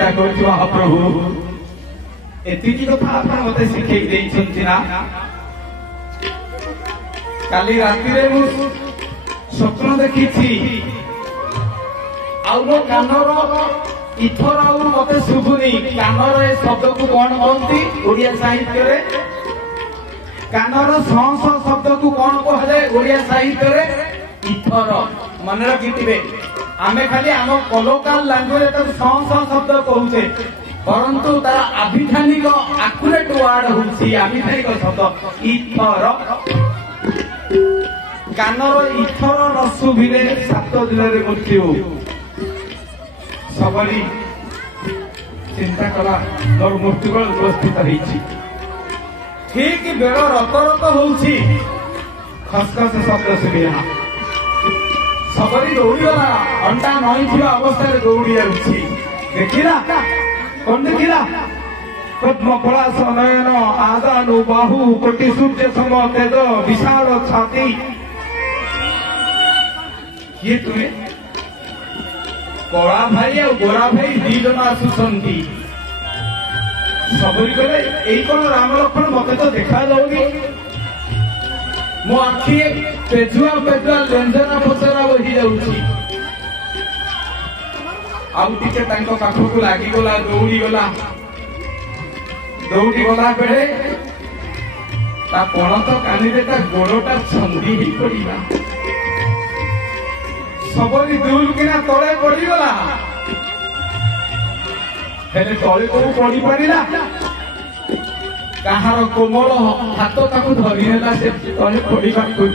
चिंता कर महाप्रभु एतिकी कथा आप मत शिखई ना काली राति रे मु स्वप्न देखी मो कानर इथर मत शुभुनी कानर ए शब्द को कौन कहती ओडिया साहित्य रे कानर सह शब्द को कौन कह ओडिया साहित्य रे इथर मन रखिथे आमे खाली आम कोलोकाल लैंग्वेज सह शब्द कहूचे परंतु तार आभिधानिक आकुरेट वर्ड होउछि आभिधानिक शब्द इथर कानर इथर न शुभिले 7 दिन रे मृत्यु सबरी चिंता कला मोर मृत्युगल उपस्थित रही ठीक बेल रत रत होउछि खसखस शब्द सुनिया सबरी दौड़ीगला अंडा नई अवस्था दौड़ी जाऊँगी देखिला कौन देखिला पद्म पलाश नयन आदानु बाहु कोटि सूर्य सम तेज विशाल छाती किए तुम्हें कला भाई और गोरा भाई दी जन आसुंट सबरी कहे यही कौन राम लक्ष्मण मत तो देखा जाऊनी मो आखि पेजुआ पेजुआ लेंजरा पचरा बही जाऊँगी आउ टिके तांको पाखकु लागि गला दौड़ी गला बेले ता पणत कानिरे ता गोड़टा छंदी ही पड़िला सबरी दूर किना तले पड़ी गला हेले तले को पड़ी परिला कहार कोमल हाथ ताकू धरी नेला से तले पड़ी का कोई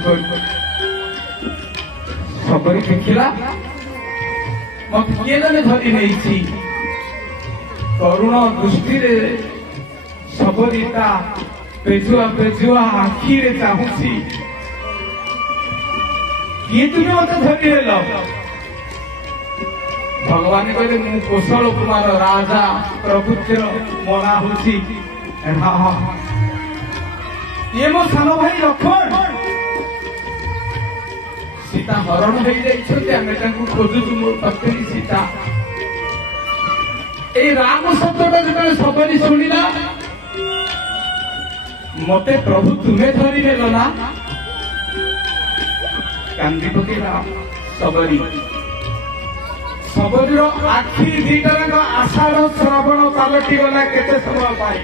सबरी देखिला मत किए जने धरी नहीं करुण दृष्टि रे सबरीता पेजुआ पेजुआ आखि रे चाहूसी किए तुम मत धरी नेल भगवान कहले मु कौशल कुमार राजा प्रभुत्र मना होची ये मो सान भाई लक्ष्मण सीता हरण हो जाए खोजुचु मोर पत्नी सीता ए राम शब्दटा जो सबरी शुणिला मते प्रभु तुम्हें धरी नेल ना कांदी पकेला सबरी सबरीर आखि दीटा आषाढ़ श्रावण पालटी गला केते समय पाई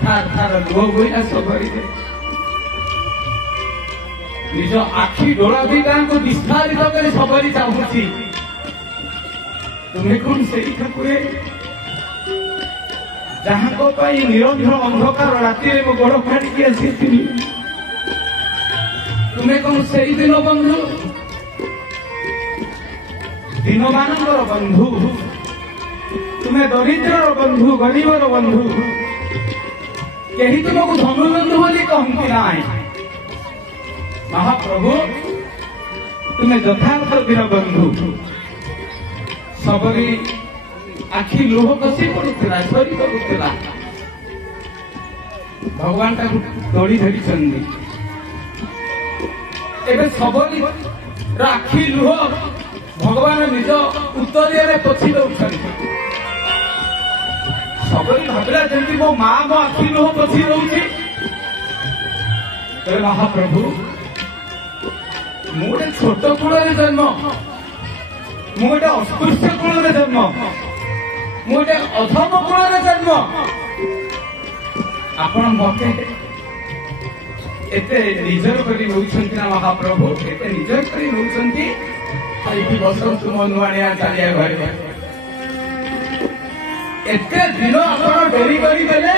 थार थार लुह बोला सबरी निज आखि डोला दीटा को विस्तारित कर सबरी चाहूची तुम्हें कौन से ठाकुरे जहाँ को पाई निरंजन अंधकार राति में गोड़ फाड़ी आसी तुम्हें कौन से दिन बंधु दिन मानकर बंधु तुम्हें दरिद्र बंधु गरीबर बंधु कहीं तुमको धनु बंधु बोली कहती ना महाप्रभु तुम्हें यथार्थ दिन बंधु सबरी आखि लुह कसी पड़ुला सरी पड़ुला भगवान दौड़ी धरी सबरी आखि लुह भगवान निज उत्तरिया पोछि दौरान सबरी भाविला जमी मो माँ मो आखि लुह पोछि दौची महाप्रभु मु गोटे छोट कूल जन्म मु गोटे अस्पृश्य कूल जन्म मु गोटे अधम कूल जन्म आपण मते एते निजर करी नौछंती ना महाप्रभु एते निजर करी नौछंती खाई बसंत मनुआनिया चालिया घरे एते दिन आपण डेरी करी देले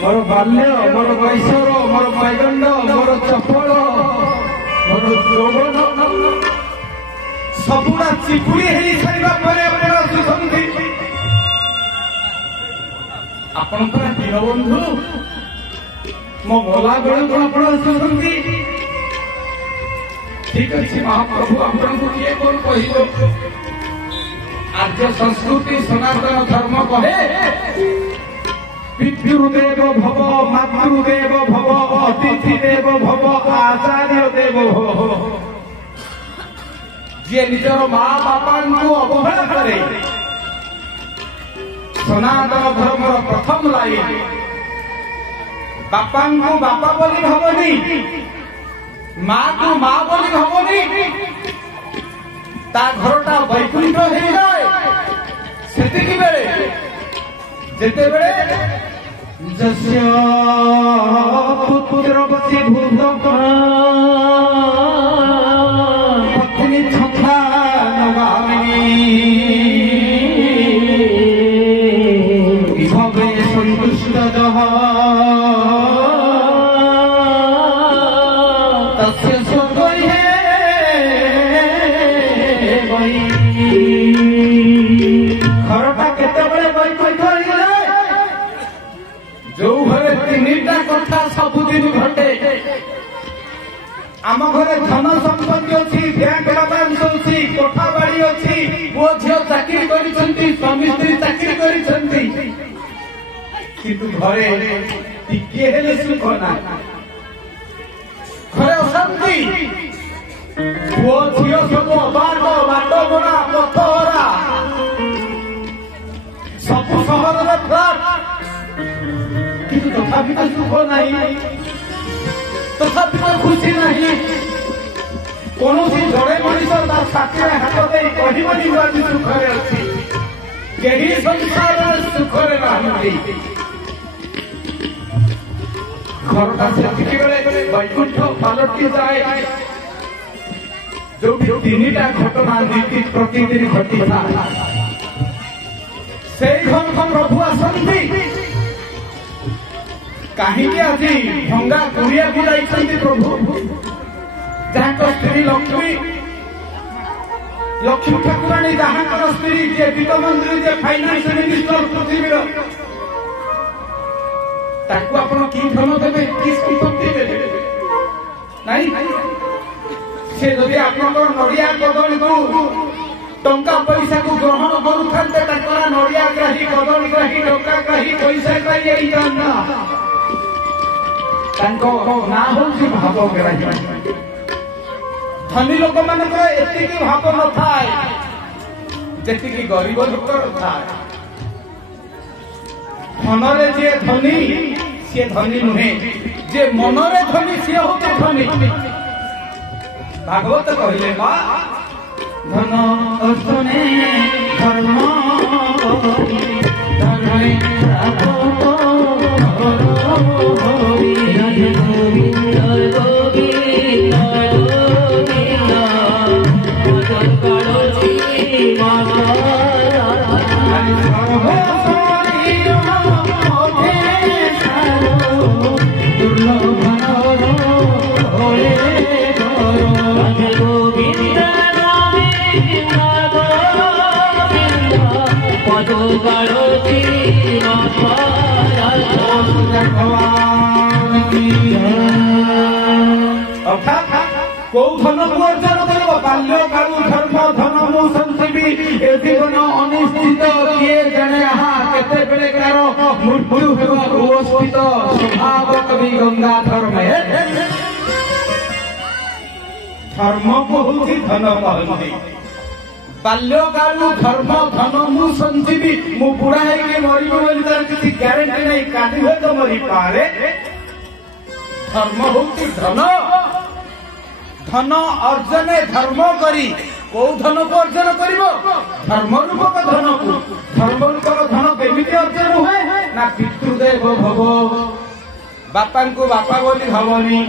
मोर बाल्य मोर कैशोर मोर बैगंड मोर चपल मोर यौवन सबुड़ा चिपुड़ी हेली सारिबा परे आपण आसुछंती आपण पर दीनबंधु मो मोला बेल को आपण आसुछंती ठीक अछि महाप्रभु आपण को किए कोन कहिबो आर्य संस्कृति सनातन धर्म कहे पितृदेव भव मातृदेव भव अतिथि देव भव आचार्य देव भव जी निजर माँ बापा अवहेला करे सनातन धर्म प्रथम लाइन बापा को बापा बोली भावनी माँ को माँ बोली भावनी ता घरटा वैकुंठ हो जाए सेतिकी बेले जेते बेले जस्य पुत्रवती भूत पत्नी छथा नगामिनी भवे संतुष्ट जह तस्य स्वर्गै घरटा केतेबेले वैकुंठ हो जाए जो घरे तीनटा कथा सबुदिन घटे आम घरे धन संपत्ति अच्छी बैंक बालांस अच्छी कोठा बाड़ी अच्छी पुओ झील चाकरी करिसेंती स्वामी स्त्री चाकरी करिसेंती किंतु घरे टिके हेले सुख ना घरे अशांति पुओ झील सब बाट बना पथरा सब सहर में फ्लाट किंतु तथापि तो सुख नहीं तथापि तो खुशी नहीं कौन जड़े मनीष छाती हाथ दे कहबनी आज सुखरे अच्छी कहीं संसार सुखरे नहांती घरटा से वैकुंठ पलटि जाए जो तीनटा घटना नीति प्रतिदिन घटी था से घर को प्रभु आसती कहीं आज भंगा कुड़िया को जाइछन्ति प्रभु जहाँ स्त्री लक्ष्मी लक्ष्मी ठाकुराणी जहाँ स्त्री जे वित्त मंत्री जे फाइनान्स मिनिस्टर पृथ्वी ताकू आपण की धन देबे की संपत्ति देबे नहीं से जदि आपनकर नड़िया कदली को टंका पैसा को ग्रहण करूथान्ते ताकरा नड़िया ग्राही कदली ग्राही टंका ग्राही पैसा ग्राही एई जानना तांको ना होउछि भाव ग्राही धनी लोक मानकर एतिकी भाव न थाए जेतिकी गरीब लोकर थाए धनरे जे धनी से धनी नुहे जे मनरे धनी से होते धनी भागवत कहले बा धन अर्जने धर्म धर्मे कौ धन को अर्जन कर बाल्य कालू धर्म धन मु संजीवी ए जीवन अनिश्चित किए जाने केते बेले कार मृत्यु हेब उपस्थित स्वभाव कवि गंगाधर में धर्म को होती धन कहती बाल्य कालू धर्म धन मु संजीवी मु बुढ़ा है मरी बोली तार किसी ग्यारंटी नहीं काटी हुए तो मरी पारे धर्म होती धन धन अर्जन धर्म करी कौ धन को अर्जन करिवो धर्म रूपक धन को धर्म रूपक धन केमिति अर्जन हुए ना पितृदेव भव बापा को बापा बोली भावनी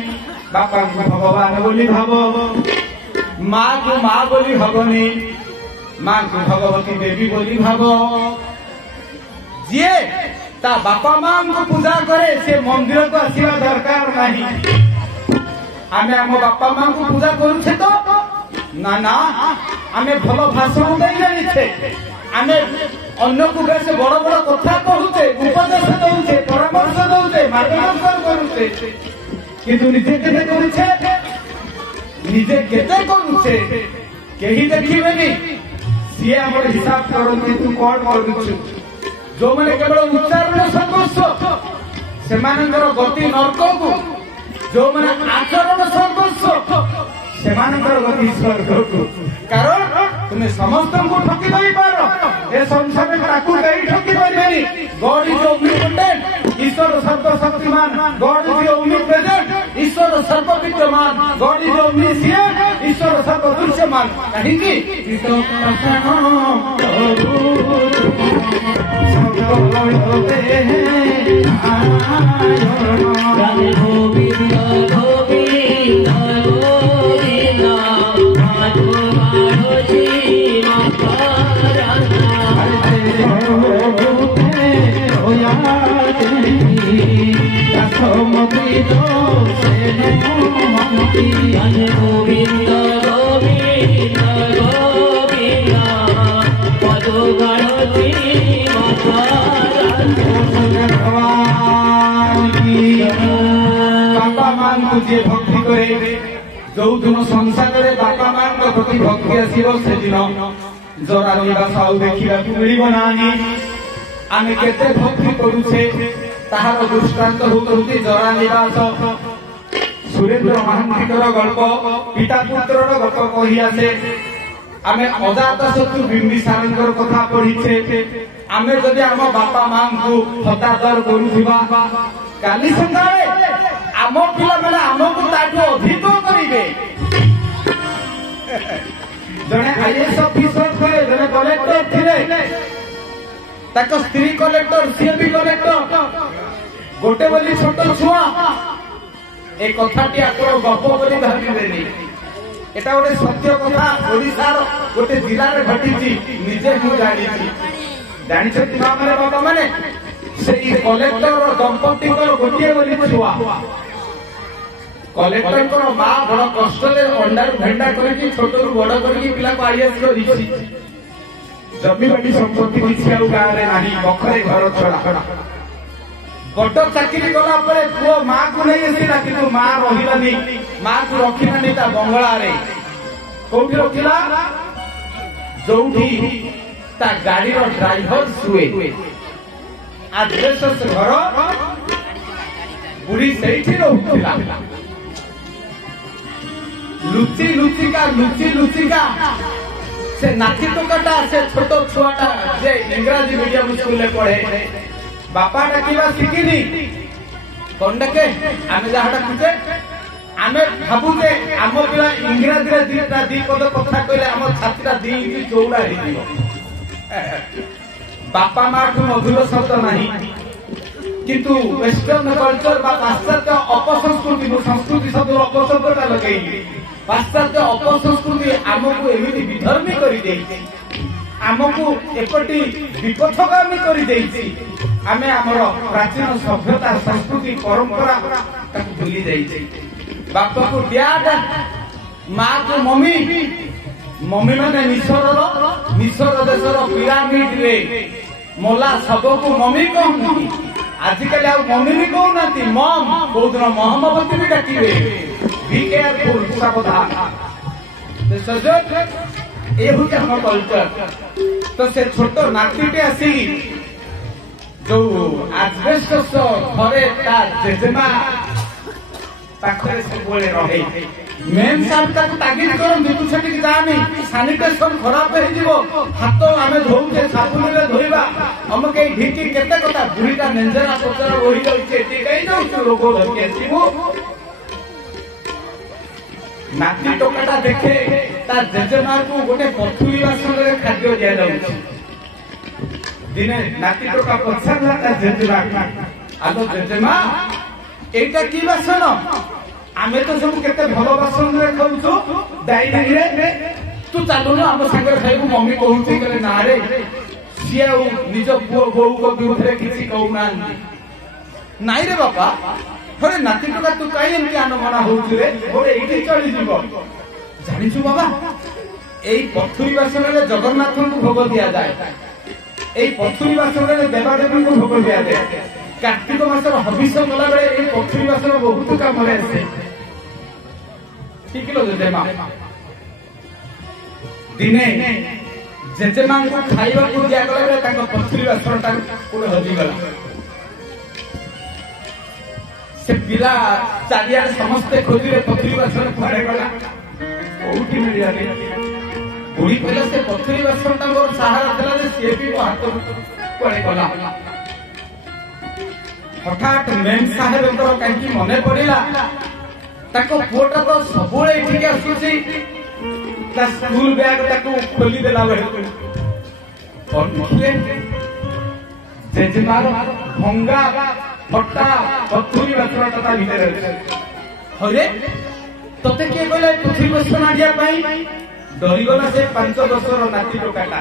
बापा को भगवान बोली भाव माँ को माँ बोली भावनी माँ को भगवती देवी बोली भाव जी ता बापा माँ को पूजा करे से मंदिर को आसवा दरकार नहीं आमे आम बापा माँ को पूजा करुछे तो ना ना आमे भल भाषण दे जानिछे आमे अन्य को बेस बड़ बड़ कथा कहूचे उपदेश दउचे परामर्श दउचे मार्गदर्शन करुचे किंतु निजे केते करुछे निजे केते करुछे केही देखिबेनी सी हमर हिसाब करते तू कौन करुछु जो मैंने केवल उच्चारण सर्वस्व से गति नरक को जो मैंने आचरण सर्वस्व ସେମାନଙ୍କର ଗତି ସ୍ୱର୍ଗକୁ। କାରଣ ତୁମେ ସମସ୍ତଙ୍କୁ ଠକି ଦେଇପାର, ଏ ସଂସାରରେ ତାକୁ କେହି ଠକି ପାରିବେନି। ଗଡ ଇଜ ଓମନିପୋଟେଣ୍ଟ, ଈଶ୍ୱର ସର୍ବଶକ୍ତିମାନ। ଗଡ ଇଜ ଓମନିପ୍ରେଜେଣ୍ଟ, ଈଶ୍ୱର ସର୍ବବିଦ୍ୟମାନ। ଗଡ ଇଜ ଓମନିସିଏଣ୍ଟ, ଈଶ୍ୱର ସର୍ବଦୃଶ୍ୟମାନ। କାହିଁକି? बापा मां को जे भक्ति करे, जो दिन संसार में बापा मां प्रति भक्ति आसो से दिन जरा निवास आउ देखा मिल ना। आम केते भक्ति करुचे ताहार दृष्टांत होती जरा निवास। सुरेंद्र महांतीकर गल्प पिता पुत्र गप कही आसे। आम अजात शत्रु बिंबिसार कथा पढ़ीचे। आम जदि आम बापा मां को हतादर करुवा काली सकाळे आम पिला मैंने आमको ताठू अधिक करेंगे। जड़े आईएएस ऑफिसर थे, जड़े कलेक्टर थे, स्त्री कलेक्टर, सी भी कलेक्टर, गोटे बोली छोट छुआ ए कथाटी आप गप बोली भाविबेनी। एटा गोटे सत्य कथा ओडिशार गोटे जिल्ला रे घटिची। निजे मु जानिची जानिछथि माने बाबा माने सेई कलेक्टर दंपति गोटे बोली छुआ। कलेक्टर माँ बड़ कष्ट अंडार भेंडा करके छोट बड़ करके पिला को आईएएस करिछि। जमी बाटी संपत्ति किसी गाँव में ना, बखरे घर छड़ा। बड़ चाकरी कला पुओ माँ को नहीं आसला कि माँ रही माँ को रखिलानी बंगला कौटी रखिला जो गाड़ी ड्राइवर शुए। आदर्श घर बुढ़ी से रोला लुचि लुचिका से नाची टोकाटा से छोट छुआटा जे इंग्राजी मीडियम स्कूल में पढ़े बापा डाकिबा शिखिनी कौन डाके आम जहाँ डाकुचे आम भावुचे आम पिला इंग्राजी दी पद कथा कहले आम छातीटा दी इंच चौड़ा हो। बापा माँ ठू मधुर शब्द नहीं, किंतु वेस्टर्न कल्चर पाश्चात्य अपसंस्कृति संस्कृति शब्द अपशब्दटा लगे पाश्चात्य अपसंस्कृति आमको एमती विधर्मी कर आमको एपटी विपथगामी कर आमे आमर प्राचीन सभ्यता संस्कृति परंपरा भूली जाइए। बापा को डैड, माँ को मम्मी, मम्मी माने निसर देशर पिरामिड रे मोला सब को मम्मी कहती। आजिकल आ मम्मी भी कहना मम कौदिन महमवती भी डाकिबे। बी केयरफुल सावधान। ये हूँ हम कल्चर। तो से छोट नातीटे आसी जो आजबेस्टस घरे जेजेमा पाखरे सब रहे मेन साहब ताकू तागिद करन तू सेठी जानी सैनिटेशन खराब हो जीवो हाथ आमे धोउचे साबुन रे धोइबा हम के ढिकी केते कथा बुढ़ीटा नेंजरा पचर ओही जाउचे एटी कहि जाउछु रोग धरके आसीबो। नाती टोकाटा देखे ता जेजेमा को गोटे पथुरी बासन रे खाद्य दिया जाउछि। दिने नाती टोका पछारला ता जेजेमा आलो जेजेमा एटा की बासन आमे तो सब केते भलो बासन रे खाउछु डाइनिंग रे तू चालू न हम संगे खाइबू मम्मी कहउछि कहले ना रे सिया निज पुओ बोउ को विरुद्ध रे किछि कहउना नाइ रे बापा थोड़े नाती टोका तू काई एमती आनमना होउछि रे गोटे एठी चली जीवो जानिछु बाबा एई पथुरी बासन रे जगन्नाथ को भोग दिया जाय एई पथुरी बासन रे देवादेवी को भोग दिया जाय कार्तिक मासर हबिष गला बेले एई पथुरी बासन बहुत काम रे आसे ठीक लो जेजेमा दिने जेजेमा को खाइबा को दिया गला बेले ताको पथुरी बासन ता कोन हजि गला से पिला चारिया समस्त खोजी रे पथुरी बासन फरे गला कोठी मिलियानी बुढ़ी कहला से पथरी बासनटा मोर सहारा देला जे से भी मो हाथ पड़े गला हठात मेम साहेबଙ୍କର काकी मने पड़िला ताको पुओटा तो सबुळे एठी आसुची ता स्कूल बैग ताको खोली देला बेले और मुखले जेजमार भंगा फटा पथरी बासनटा ता भीतर रहले हरे तते के कहले पथरी बासन आडिया पई डरी गला से 5 वर्षर नाती टोकाटा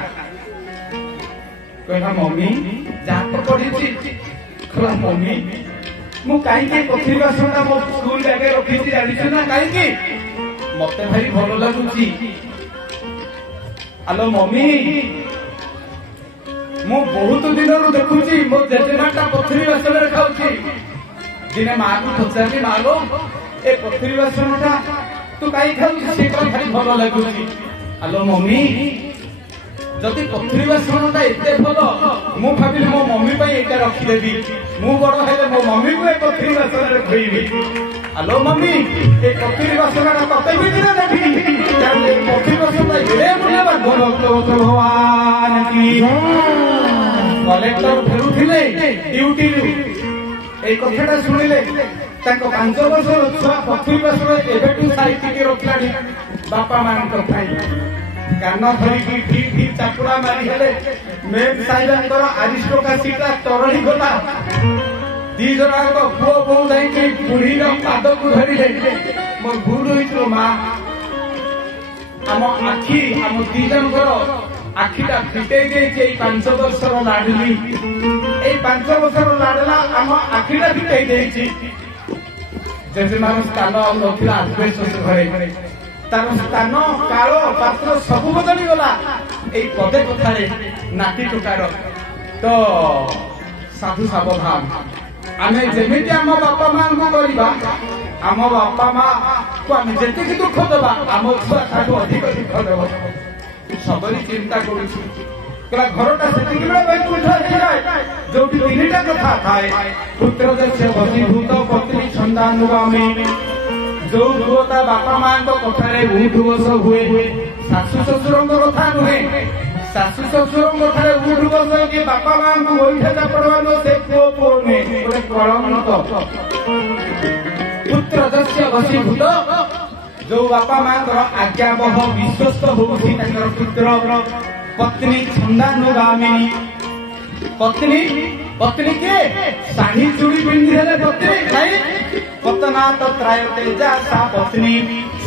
कहला मम्मी जा तो पढ़ी कहला मम्मी मु काई के पथरी बासनटा मो स्कूल बैगे रखी जानी ना काई के मते भारी भलो लागुची आलो मम्मी मु बहुत दिनरु देखुची मो जेजेमाटा पथरी बासन रे खाउची दिने मां को पचारी मालो ए पथरी बासनटा तू काई खाउची से भारी भलो लागुची आलो मम्मी जदि पथरी बासनटा एते भलो मु भाबिली मो मम्मी पई एटा रखी देबी मु बड़ हेले मो मम्मी को ए पथरी बासन रे खइबी आलो मम्मी ए पथरी बासनटा तते भी दिन देखी ताले पथरी बासनटा एडे बुले भगवान की कलेक्टर फेरुथिले ड्यूटी रु ए कथाटा सुनिले ताको 5 वर्षर छुआ पथरी बासन एबेटू साइटी के रखलानी बापा मान कथाई कान धरिकी ठीक ठीक चापुड़ा मारी हेले मेम साइबंकर आरिस्टोक्रेसीटा तरही गला दी जनाक पुओ बो जाई बुढ़ीर पाद को धरिले मोर भूल होइतो मां आम आखी आम दी जनकर आखिटा फिटे देई 5 वर्षर लाडली ए 5 वर्षर लाडला आम आखिटा फिटे देई जेजेमार स्थान नथिला आसबेस्टस घरे तार स्थान काल पात्र सब बदली गला ए पदे कथारे नाती टुकार तो साधु सावधान आमे जेमिति आम बापा मां को करबा आम बापा मां को आमे जेतिक दुख देबा आम छुआ ताठू अधिक दुख देबा सबरी चिंता करूछु कला घरटा सेतिक बेले बैकुंठ है जोटी तीनटा कथा थाए पुत्र देश वशीभूत पत्नी छंदानुगामी जो दुता बापा मां को कथारे उठ बस हुए सासु ससुर कथा नुहे सासु ससुर कथारे उठ बस के बापा मां को ओइठा चापड़वानो से को ने गोटे कलंक पुत्र देश वशीभूत जो बापा मां को आज्ञाबह विश्वस्त होउछि ताकर पुत्र पत्नी छंदानुगामिनी पत्नी पत्नी के साड़ी चूड़ी पिंधि हेले पत्नी खाई पतना तो त्रायते जा सा पत्नी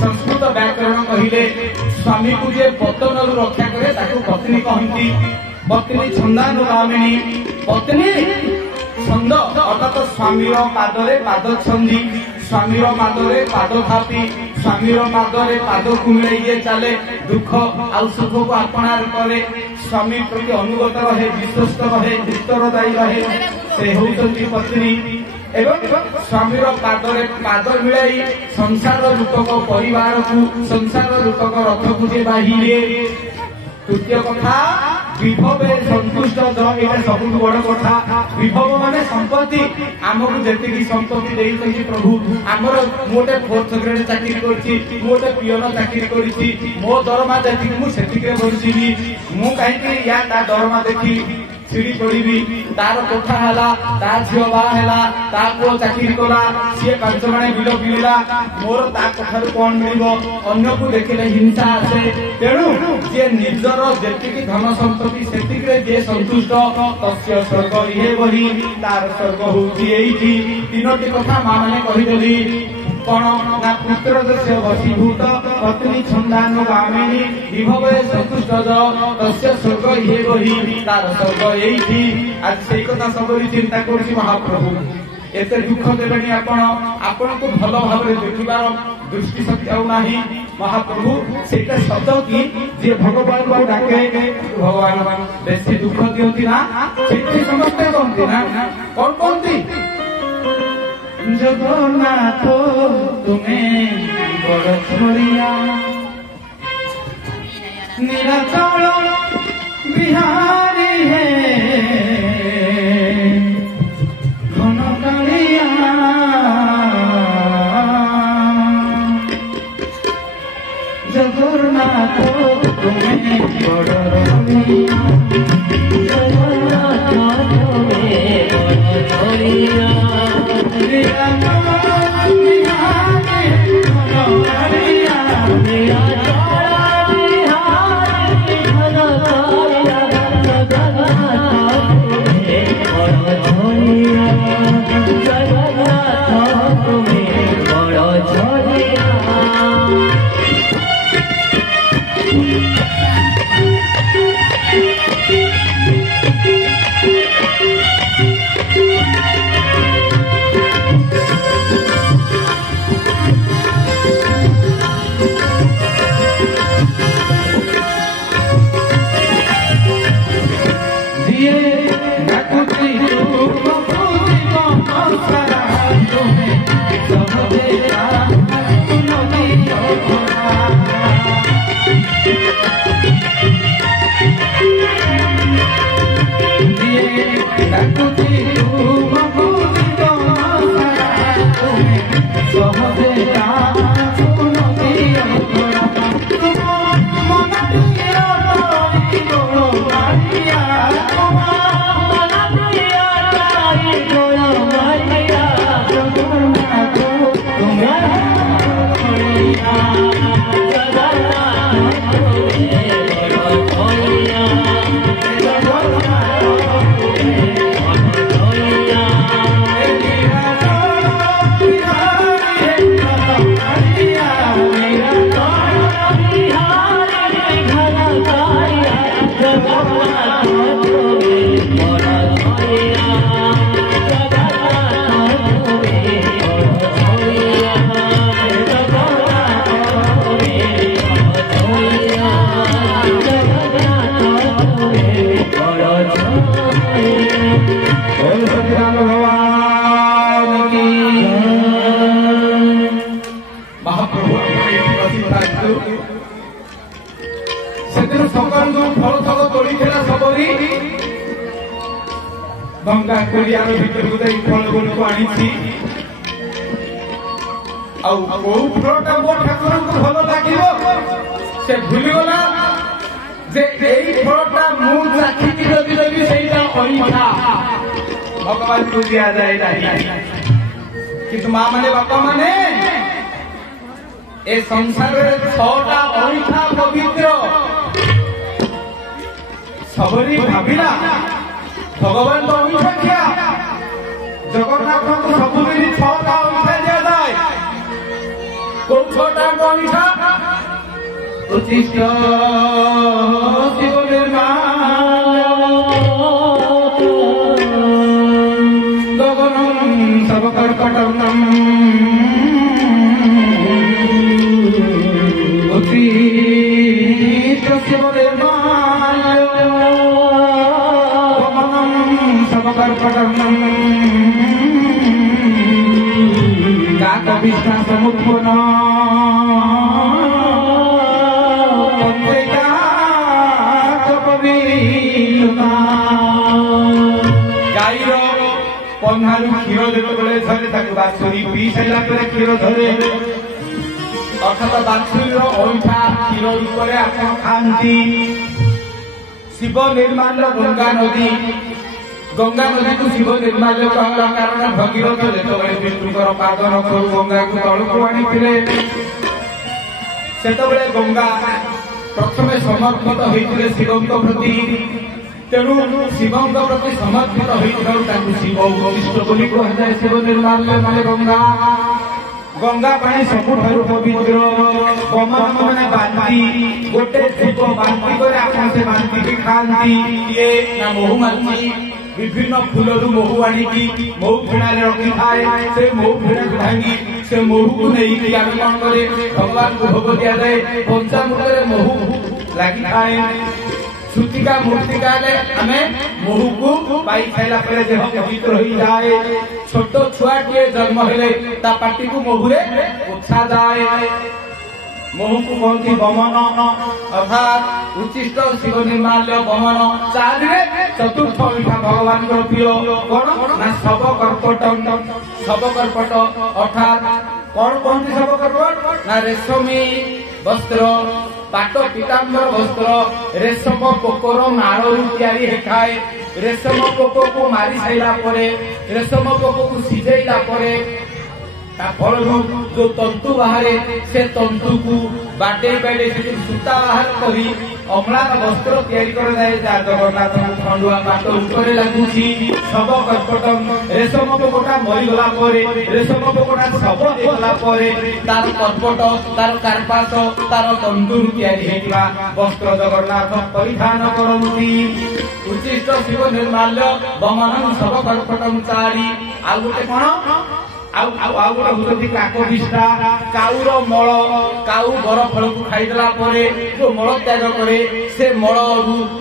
संस्कृत व्याकरण कहिले स्वामी को जे पतन रक्षा करे ताको पत्नी कहंती पत्नी छंदानुगामिनी पत्नी छंद अर्थात स्वामीर पादरे पाद छंदी स्वामीर पादरे पाद थापी स्वामीर पादरे पाद कुमिळे चले दुख आउ सुख को अपनार करे स्वामी प्रति अनुगत रहे विश्वस्त रहे उत्तरदायी रहे से होउछंती पत्नी एवं स्वामीर पादरे पाद मिलाई संसार रूपक परिवार को संसार रूपक रथ को जे बाहिले तृतीय कथा विभवे संतुष्ट एटा सब बड़ कथा विभव माने संपत्ति आमको जेतिकी संपत्ति देई कहि प्रभु आमर मोटे 4th ग्रेड चाकरी करछि मोटे पियन चाकरी करछि मो दरमा जेतिकी मु सेतिके बरसिबी मु काहे कि या ता दरमा देखि छिड़ी पड़ीबी तार कोठा हला ता झियो बा हला ता को चाकरी कला से 5 माने बिलो बिलिला मोर ता कोठार कोन मिलिबो अन्य को देखिले हिंसा आसे तेनु जे निजर जेतिकी धन संपत्ति सेतिके जे संतुष्ट तस्य स्वर्ग इहे बही तार स्वर्ग होउची एइठी तीनोटी कथा मा माने कहि देली कोन ना पुत्र देश वशीभूत पत्नी छंदानुगामिनी विभवे संतुष्ट तस्य स्वर्ग इहे बही तार स्वर्ग एइठी आज सेई कथा सबरी चिंता करछि महाप्रभु एते दुख देबेनी आपण को भलो भाबरे देखिबार दृष्टि शक्ति आउ नाही महाप्रभु सेटा सत की जे भगवान को डाके भगवान बेसी दुख दियंती ना सेठी समस्ते कहंती ना कोन कहंती जगन्नाथ तुम्हें बड़ छोड़िया निराचल बिहारी है घन कालिया गंगा कुड़िया भर फल गुण को आनी फलटा मो ठाकुर को भल लगे से भूलीगला फलटा मुखी रवि रवि से भगवान को दि जाए कि माँ मैंने बापा मैंने ए संसार छटा अईठा पवित्र सबरी भाविला भगवान तो अईठा क्या जगन्नाथ को सबुदिन छटा अईठा दिया जाए कौ छटा अईठा उचिष्ट शिव निर्माण गगनम सर्वकर्कटम उचिष्ट शिव निर्माण गगनम सर्वकर्कटम गातविष्णा समुत्पन्न गाईर पन्हारू क्षीर जो धरे बाछुरी पी सारा क्षीर धरे अर्थात बाछुरी अईठा क्षीर रूप आप खाती शिव निर्माल गंगा नदी को शिव निर्माल्य कहला कारण भगीरथ जो विष्णुकर पाद नखर गंगा को तलू आनी से गंगा प्रथम समर्पित होते शिव प्रति तेणु शिव प्रति समर्पित होता शिव उचिष्ट बोली कहुए शिव निर्माल्य माने गंगा गंगा पानी सबुठ पवित्र गमन मैंने बांती गोटे जीव बांती कर बांती भी खाती ये ना महुमाती विभिन्न फूलू महू आनिकी महू फेणा रखी थाए से महू फेणा भांगी से महू को नहीं आगे कौन करे भगवान को भोग दिया जाए पंचामृत महू लगी थाए सूतिका मूर्तिका आम महू को पाई खाला देह पवित्र हो जाए छोट छुआटे जन्म हेले पाटी को महूरे पोछा जाए महू को कहती बमन अर्थात उचिष्ट शिव निर्माल्य बमन चारे चतुर्थ अईठा भगवान प्रिय कौन ना शव कर्पट अर्थात कौन कहती शव कर्पट ना रेशमी वस्त्र पाट पीताम्बर वस्त्र रेशम पोकर नाड़ू तैयारी होଥାଏ। रेशम पोक को मारी साइला परे रेशम पोक को सिझेला परे फल जो तंतु बाहर से तंतु को बाटे बाटे से सूता बाहर करी अम्लान वस्त्र तैयारी कर जाए जगन्नाथ खंडुआ पाट ऊपर लगुची सब कर्पटम रेशम पोकटा मरीगला रेशम पोकटा सब गला तार कर्पट तार कार्पास तार तंतु तैयारी होता वस्त्र जगन्नाथ परिधान करती। उचिष्ट शिव निर्माल्य बमन सब कर्पटम चारी आउ गोटे कौन आउ गोटे हूँ काकविष्टा काउर मल काउ बर फल को खाईदेला जो मल त्याग करे से मल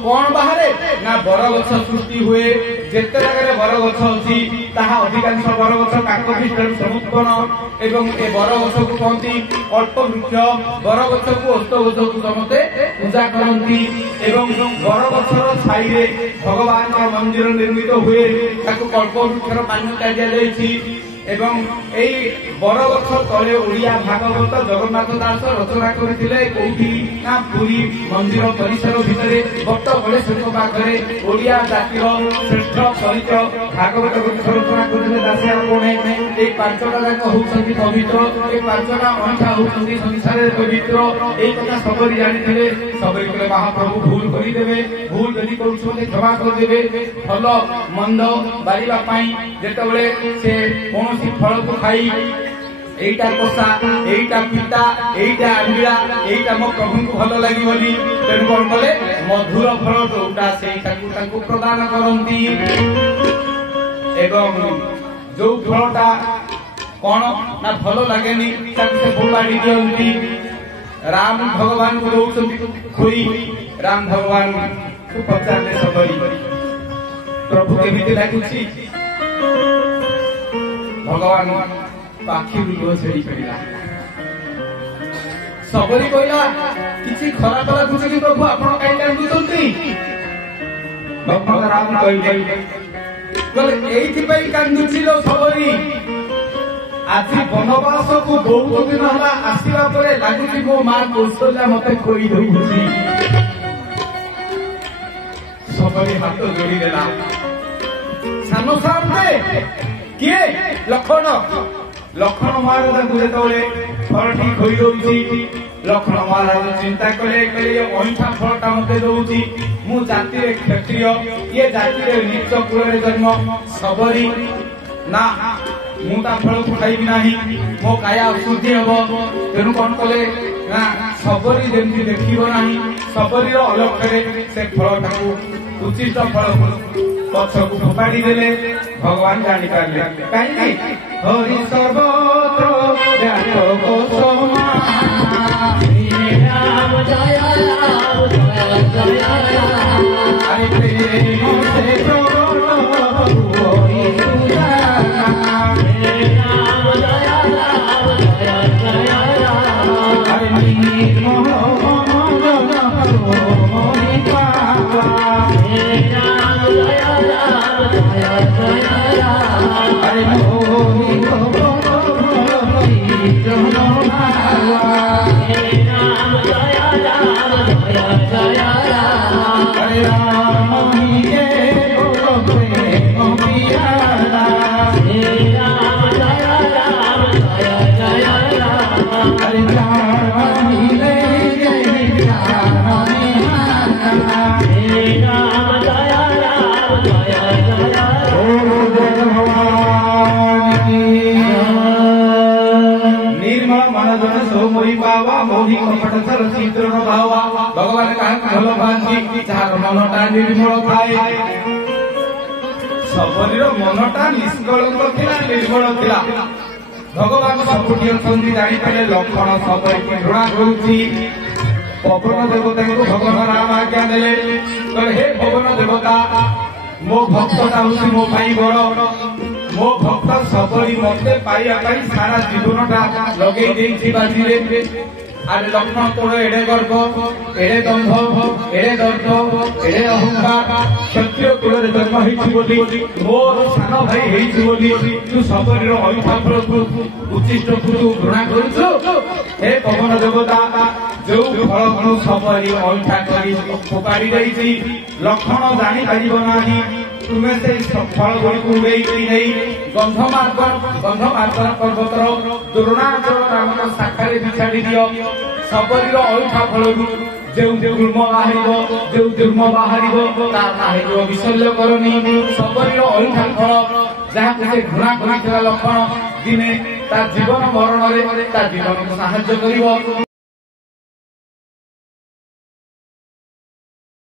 कौन बाहर ना बरगछ सृष्टि हुए जेते जगह बरगछ अच्छी ताहा अधिकांश बरगछ काकविष्टा समुत्पन्न एवं ए बरगछ को कहती अल्प वृक्ष बरगछ को अस्त गछ को समस्ते पूजा करती एवं बरगछर छाई भगवान मंदिर निर्मित हुए कल्प वृक्षर मान्यता दी एवं एई बरगछ तले ओडिया भागवत जगन्नाथ दास रचना करथिले कोठी ना पुरी मंदिर परिसर भितरे भक्त गणेश पाखरे ओडिया जातिर श्रेष्ठ चरित्र भागवत ग्रंथ रचना करथिले दासिया कोणे ए पांचटा जाक होउछन्ति पवित्र ए पांचटा अंठा होउछन्ति संसार पवित्र एई कथा सबरी जानिथिले सबरी कले महाप्रभु भूल करि देबे भूल जदि करूछन्ति क्षमा कर देबे फल मंद बारिबा पई जेतबेले से फल को खाई एटा कोसा एटा पिता एटा आंबिला एटा मो प्रभु को भल लागि बोली तेन कोन बोले मधुर फल जोटा सेटा को ताको प्रदान करंती एवं जो फलटा कोन ना भल लागेनी ताको से बोलाडी दियंती राम भगवान को रोचंती खोई राम भगवान को पचारे सबरी प्रभु केमिति लागुची भगवान पाखी लुह छेड़ी पड़ा सबरी कहला किसी खराब लगुच कि प्रभु आपण कहीं कांदुछंती भगवान राम कहले एइथिपई कांदुछि लो सबरी आज वनवास को बहुत दिन हला आसीला परे लागुछि मो मां कौशल्या मते खोई दउछि सबरी हाथ जोड़ी देला सानो सामने किए लक्षण लक्षण महाराज को जेतबेले फलटी खोई दउछि लक्षण महाराज चिंता कले अइठा फलटा मते दउछि मु जाति क्षत्रिय ये जाति नीच कुल जन्म सबरी ना मु ता फल को खाइबि नाही मो काया अशुद्धि हबो तेनु कोन कले ना सबरी जेमति देखिबो नाही सबरी अलक्षरे से फलटा को उचित फल पक्ष को फोपाड़ी देले भगवान जानी पारले कहीं हरि सर्वत्र व्यापक समा राम जय राम जय जय राम हरि प्रेम से हरि राम जय राम जय जय राम हरि निर्मल हरे भगवान कहा भल पाती जार मनटा निर्मल थाए सबरीर मनटा निष्कलंक थिला निर्मल थिला भगवान सबुठी अछंती जानि पाले लक्षण सबरी घृणा करूची पवन देवता को भगवान राम आज्ञा देले कहे हे पवन देवता मो भक्तटा होसी मो भाई बड़ मो भक्त सबरी मते पाइया पाई सारा जीवनटा लगे देइछि बाजीरे আরে লক্ষণ তোর এড়ে গর্ব এড়ে দম্ভ এড়ে দর্প এড়ে অহংকার ক্ষত্রিয় কুଳରେ জন্ম ହେଇଛି ବୋଲି ମୋର ସାନ ଭାଇ ହେଇଛି ବୋଲି ତୁ ଶବରୀର ଅଇଠା ଫଳକୁ ଉଚ୍ଚିଷ୍ଟକୁ ତୁ ଘୃଣା କରୁଛୁ। ହେ ପବନ ଦେବତା, ଯୋଉ ଫଳକୁ ଶବରୀ ଅଇଠା କରି ଫୋପାଡ଼ି ଦେଇଛି ଲକ୍ଷଣ ଜାଣିପାରିବ ନାହିଁ। ତୁମେ ସେଇ ଫଳ ଗୁଡ଼ିକୁ ଉଡ଼େଇକି ନେଇ ଗନ୍ଧମାର୍ଗ ପର୍ବତର ଦ୍ରୋଣାଚଳ ନାମକ ଶାଖାରେ ବିଛାଡ଼ି ଦିଅ। ଶବରୀର ଅଇଠା ଫଳରୁ ଯେଉଁ ଗୁଳ୍ମ ବାହାରିବ, ଯେଉଁ ଦୁର୍ମ ବାହାରିବ ତାର ନାଁ ହେଇଯିବ ବିଶଲ୍ୟକରଣୀ। ଶବରୀର ଅଇଠା ଫଳ ଯାହାକୁ ସେ ଘୃଣା କରିଥିବା ଲକ୍ଷଣ ଦିନେ ତା ଜୀବନ ମରଣରେ ତା ଜୀବନକୁ ସାହାଯ୍ୟ କରିବ।